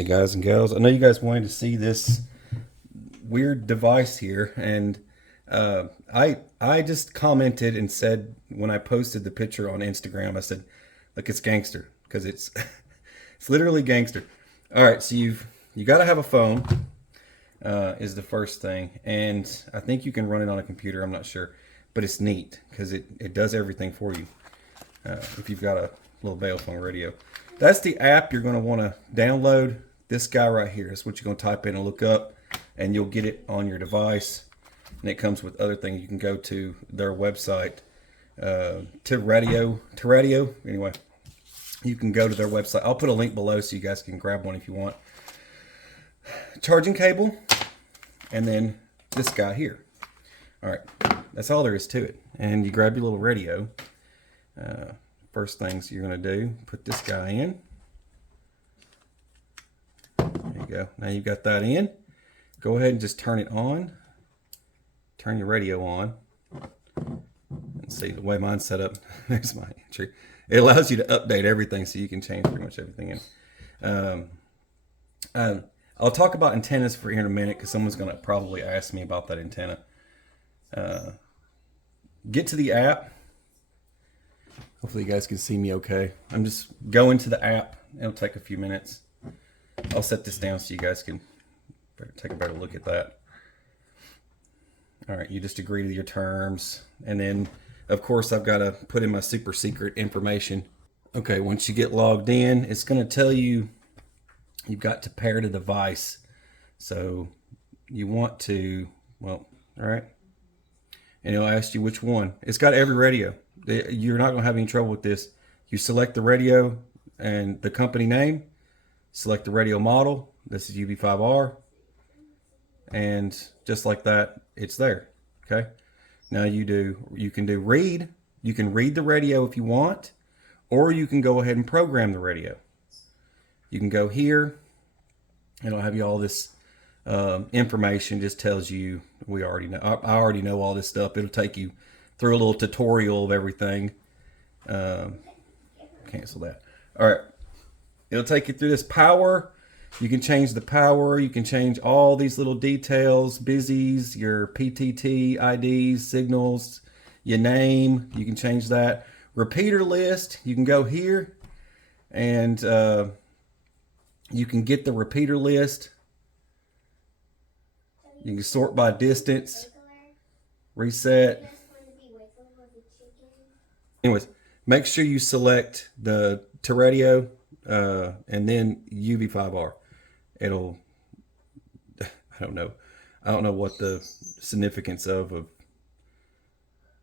Hey guys and gals, I know you guys wanted to see this weird device here, and I just commented and said when I posted the picture on Instagram, I said, "Look, it's gangster," because it's it's literally gangster. All right, so you got to have a phone is the first thing, and I think you can run it on a computer. I'm not sure, but it's neat because it does everything for you. If you've got a little BaoFeng radio. That's the app you're going to want to download. This guy right here is what you're going to type in and look up, and you'll get it on your device. And it comes with other things. You can go to their website, TIDRADIO. Anyway, you can go to their website. I'll put a link below so you guys can grab one if you want. Charging cable, and then this guy here. All right, that's all there is to it. And you grab your little radio. First things you're going to do, put this guy in. There you go. Now you've got that in. Go ahead and just turn it on. Turn your radio on. And see the way mine's set up. There's my entry. It allows you to update everything so you can change pretty much everything in. I'll talk about antennas for here in a minute because someone's going to probably ask me about that antenna. Get to the app. Hopefully you guys can see me okay. I'm just going to the app. It'll take a few minutes. I'll set this down so you guys can take a better look at that. All right, you just agree to your terms. And then, of course, I've got to put in my super secret information. Okay, once you get logged in, it's going to tell you you've got to pair the device. So you want to, well, all right. And it'll ask you which one. It's got every radio. You're not going to have any trouble with this. You select the radio and the company name, select the radio model. This is UB5R. And just like that, it's there. Okay. Now you can do read. You can read the radio if you want, or you can go ahead and program the radio. You can go here. It'll have you all this information. Just tells you, we already know. I already know all this stuff. It'll take you through a little tutorial of everything. Cancel that. All right. It'll take you through this power. You can change the power. You can change all these little details, busies, your PTT IDs, signals, your name. You can change that. Repeater list. You can go here and you can get the repeater list. You can sort by distance. Reset. Anyways, make sure you select the TIDRADIO and then UV5R. It'll, I don't know what the significance of,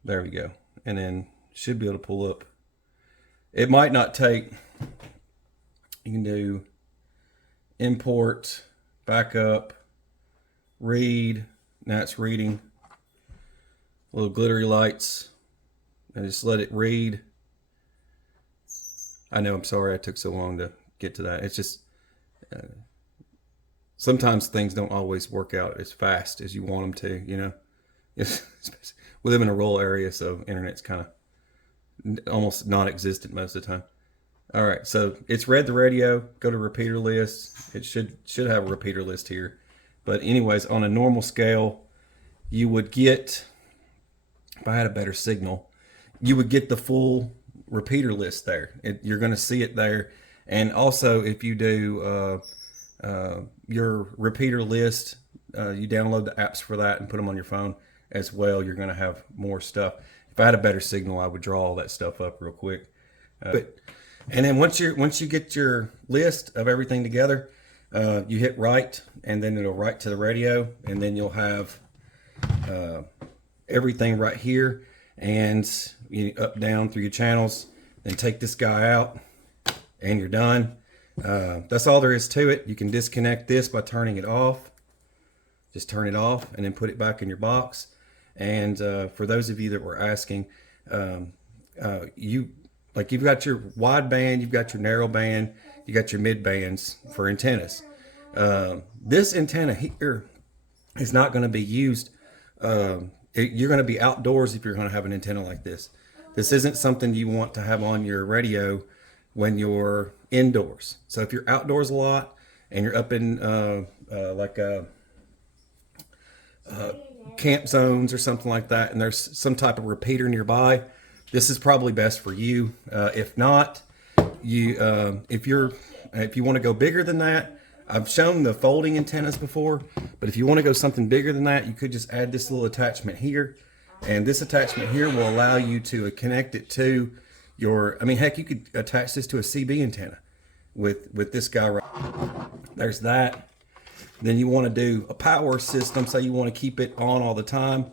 there we go. And then should be able to pull up. It might not take, you can do import, backup, read. Now it's reading. Little glittery lights. And just let it read. I know, I'm sorry I took so long to get to that. It's just, sometimes things don't always work out as fast as you want them to, you know. We live in a rural area, so internet's kind of almost non-existent most of the time. All right, so it's read the radio. Go to repeater list. It should have a repeater list here. But anyways, on a normal scale, you would get, if I had a better signal, you would get the full repeater list there. You're going to see it there. And also, if you do your repeater list, you download the apps for that and put them on your phone as well, you're going to have more stuff. If I had a better signal, I would draw all that stuff up real quick. And then once you get your list of everything together, you hit write, and then it'll write to the radio, and then you'll have everything right here, and you up down through your channels. Then take this guy out, and you're done. That's all there is to it. You can disconnect this by turning it off. Just turn it off, and then put it back in your box. And for those of you that were asking, you've got your wide band, you've got your narrow band, you got your mid bands for antennas. This antenna here is not going to be used. You're going to be outdoors if you're going to have an antenna like this. This isn't something you want to have on your radio when you're indoors. So if you're outdoors a lot and you're up in like camp zones or something like that, and there's some type of repeater nearby, this is probably best for you. If not, if you want to go bigger than that, I've shown the folding antennas before, but if you want to go something bigger than that, you could just add this little attachment here, and this attachment here will allow you to connect it to your, I mean, heck, you could attach this to a CB antenna with this guy right. There's that. Then you want to do a power system, so you want to keep it on all the time.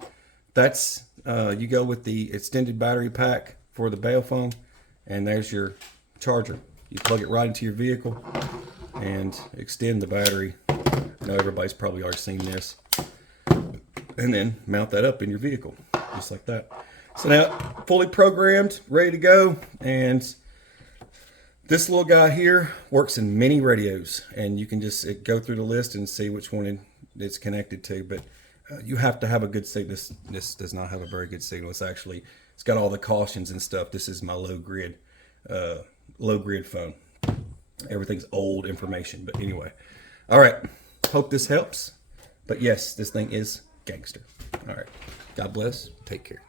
That's you go with the extended battery pack for the BaoFeng, and there's your charger. You plug it right into your vehicle and extend the battery. I know everybody's probably already seen this. And then mount that up in your vehicle, just like that. So now, fully programmed, ready to go. And this little guy here works in many radios, and you can just go through the list and see which one it's connected to. But you have to have a good signal. This does not have a very good signal. It's got all the cautions and stuff. This is my low grid phone. Everything's old information, but anyway. All right, hope this helps. But yes, this thing is gangster. All right, God bless. Take care.